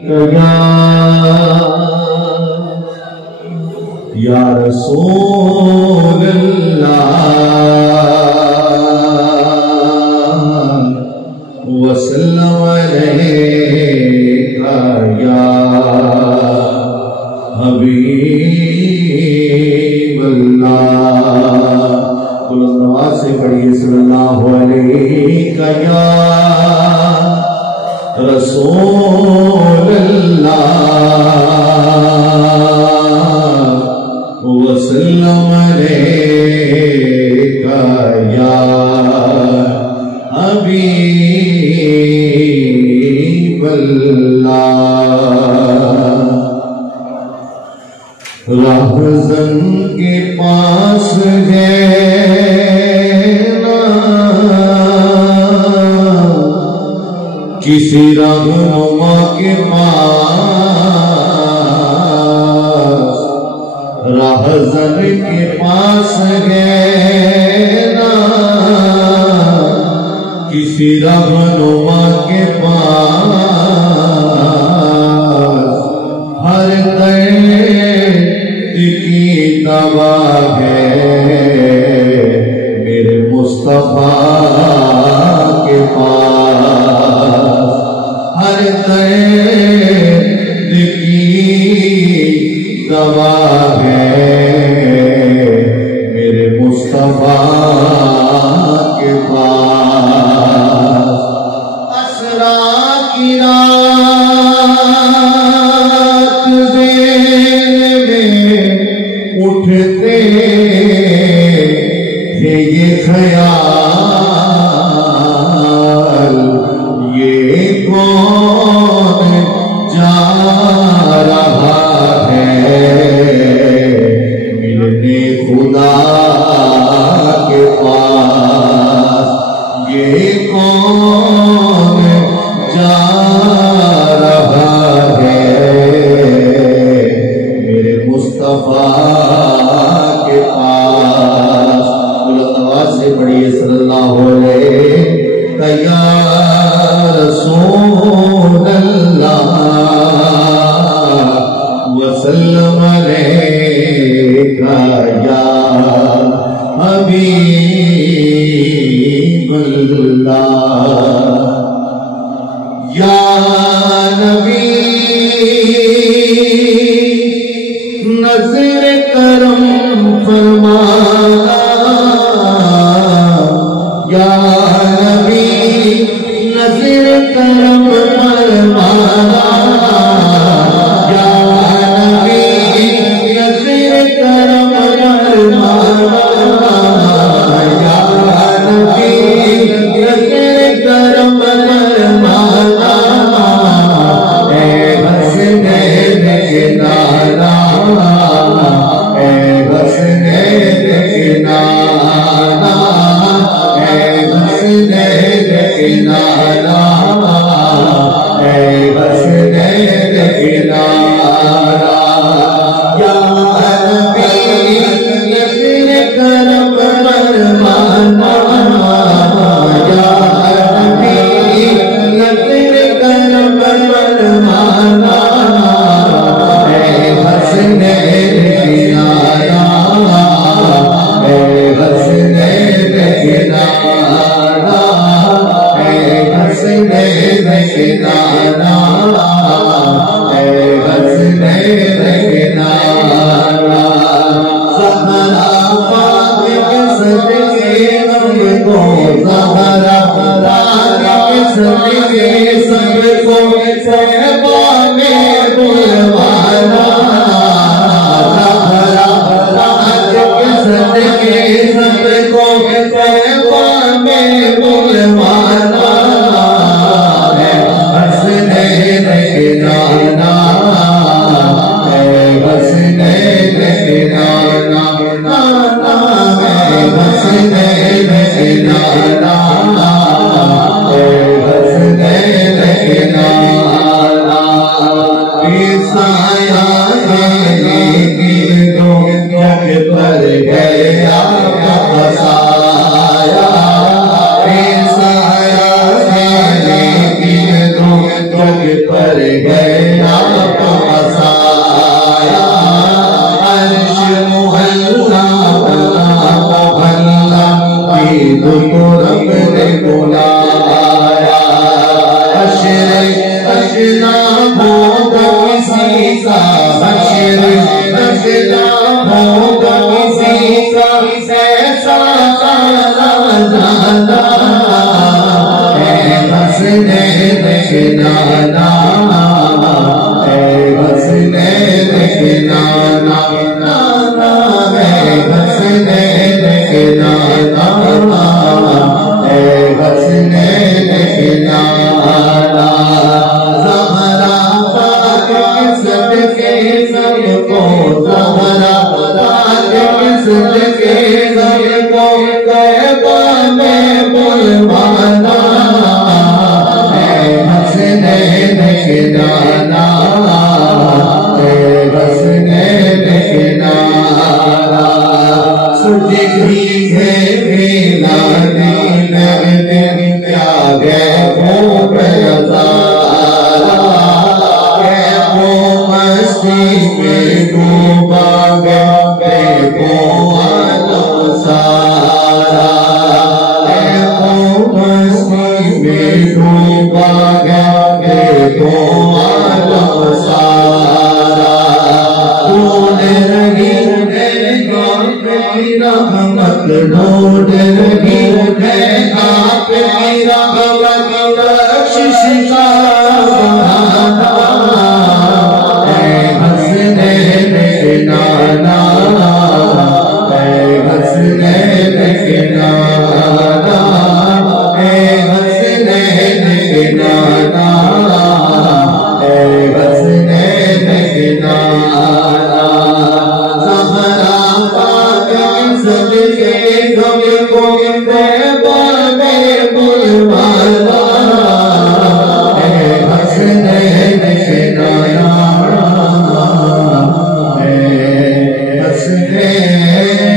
یا رسول اللہ وسلم علیکہ یا حبیب اللہ۔ بلند آواز سے پڑھیے صلی اللہ علیہ یا رسول اللہ وسلم علیکہ یا حبیب اللہ۔ راہزن کے پاس ہے کسی رہنما کے پاس، راہزن کے پاس ہے نا کسی رہنما کے پاس، ہر درد کی دوا ہے میرے مصطفیٰ کے پاس، ہر درد کی دوا ہے میرے مصطفیٰ کے پاس۔ اسرا کی رات ذہن میں اٹھتے تھے یہ خیال، یہ کون جا رہا ہے ملنے خدا کے پاس، یہ کون جا رہا ہے میرے مصطفیٰ کے پاس۔ بلند آواز سے پڑھیے صلی اللہ علیہ یا رسول اللہ وسلم علیکہ یا حبیب اللہ۔ یا نبی نظر کرم فرمانا، یا نبی نظر کرم فرمانا، یا نبی نظر کرم فرمانا، یا نبی نظر کرم فرمانا، اے حسنین کنارہ، اے حسنین کنارہ، اے حسنین کنارہ، اے حسنین کنارہ، یا نبی نظر کرم فرمانا، یا نبی نظر کرم فرمانا، اے حسنین کنارہ، اے حسنین کنارہ، اے حسنین کنارہ، اے حسنین کنارہ۔ زہرا پاک کے صدقے ہم کو، زہرا پاک کے صدقے سب کو صحبہ میں بلوانا، زہرا پاک کے صدقے سب کو صحبہ میں بلوانا، اے حسنین کنارہ، اے حسنین کنارہ، اے حسنین کنارہ، اے حسنین کنارہ۔ مستی میں ڈوبا گئے کو عالم سارا مستی میں ڈوبا گئے کو عالم سارا ڈھونڈ رہی ہے رحمت ڈھونڈ رہی ہے آپ کی رحمت بخشش کا بہانا اے حسنین کے نانا اے حسنین کے نانا اے حسنین کے نانا اے حسنین کے نانا زہرا پاک عزت کے غم کو بلوالا اے حسنین کے نانا اے حسنین